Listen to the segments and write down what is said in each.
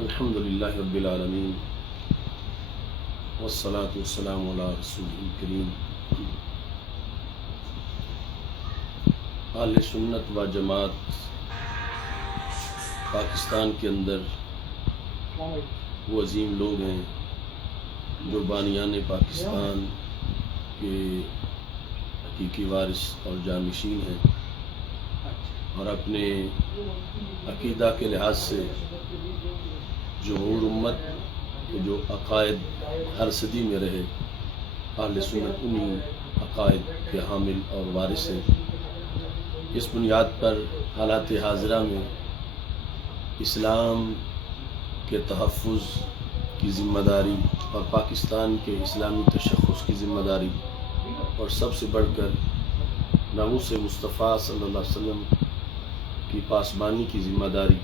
الحمد للہ رب العالمین والصلاة والسلام علی رسول کریم۔ اہل سنت و جماعت پاکستان کے اندر وہ عظیم لوگ ہیں جو بانیان پاکستان کے حقیقی وارث اور جانشین ہیں، اور اپنے عقیدہ کے لحاظ سے جمہور امت کے جو عقائد ہر صدی میں رہے، اہل سنت انہی عقائد کے حامل اور وارث ہیں۔ اس بنیاد پر حالات حاضرہ میں اسلام کے تحفظ کی ذمہ داری اور پاکستان کے اسلامی تشخص کی ذمہ داری، اور سب سے بڑھ کر ناموس مصطفیٰ صلی اللہ علیہ وسلم کی پاسبانی کی ذمہ داری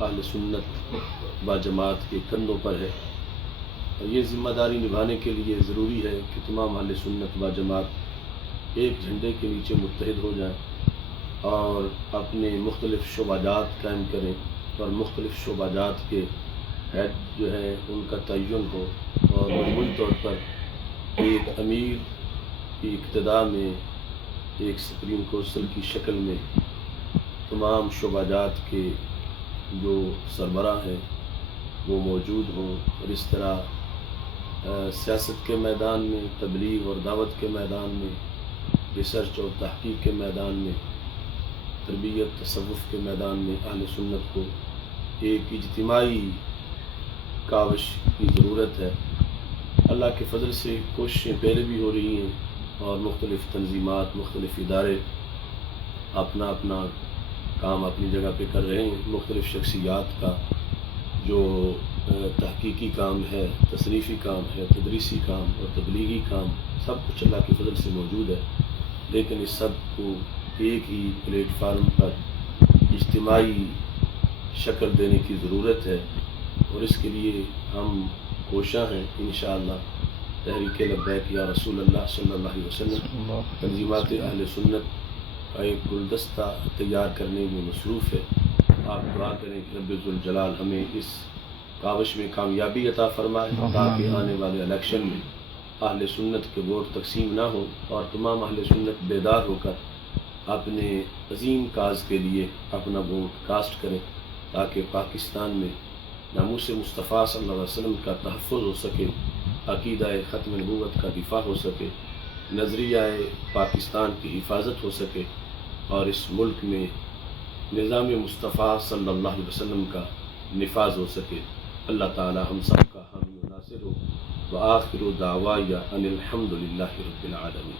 اہل سنت و جماعت کے کندھوں پر ہے، اور یہ ذمہ داری نبھانے کے لیے ضروری ہے کہ تمام اہل سنت و جماعت ایک جھنڈے کے نیچے متحد ہو جائیں اور اپنے مختلف شعبہ جات قائم کریں، اور مختلف شعبہ جات کے ہیڈ جو ہے ان کا تعین ہو، اور مجموعی طور پر ایک امیر کی اقتداء میں ایک سپریم کونسل کی شکل میں تمام شعبہ جات کے جو سربراہ ہیں وہ موجود ہوں، اور اس طرح سیاست کے میدان میں، تبلیغ اور دعوت کے میدان میں، ریسرچ اور تحقیق کے میدان میں، تربیت تصوف کے میدان میں اہل سنت کو ایک اجتماعی کاوش کی ضرورت ہے۔ اللہ کے فضل سے کوششیں پہلے بھی ہو رہی ہیں، اور مختلف تنظیمات، مختلف ادارے اپنا اپنا کام اپنی جگہ پہ کر رہے ہیں۔ مختلف شخصیات کا جو تحقیقی کام ہے، تصنیفی کام ہے، تدریسی کام اور تبلیغی کام، سب کچھ اللہ کے فضل سے موجود ہے، لیکن اس سب کو ایک ہی پلیٹ فارم پر اجتماعی شکل دینے کی ضرورت ہے، اور اس کے لیے ہم کوشاں ہیں انشاءاللہ۔ تحریک لبیک یا رسول اللہ صلی اللہ علیہ وسلم تنظیمات اہل سنت کا ایک گلدستہ تیار کرنے میں مصروف ہے۔ آپ دعا کریں کہ رب ذوالجلال ہمیں اس کاوش میں کامیابی عطا فرمائے، تاکہ آنے والے الیکشن میں اہل سنت کے ووٹ تقسیم نہ ہوں، اور تمام اہل سنت بیدار ہو کر اپنے عظیم کاز کے لیے اپنا ووٹ کاسٹ کریں، تاکہ پاکستان میں ناموس مصطفیٰ صلی اللہ علیہ وسلم کا تحفظ ہو سکے، عقیدہ ختم نبوت کا دفاع ہو سکے، نظریہ پاکستان کی حفاظت ہو سکے، اور اس ملک میں نظام مصطفیٰ صلی اللہ علیہ وسلم کا نفاذ ہو سکے۔ اللہ تعالی ہم سب کا حامی و ناصر ہو۔ وآخر دعوایا ان الحمد للہ رب العالمین۔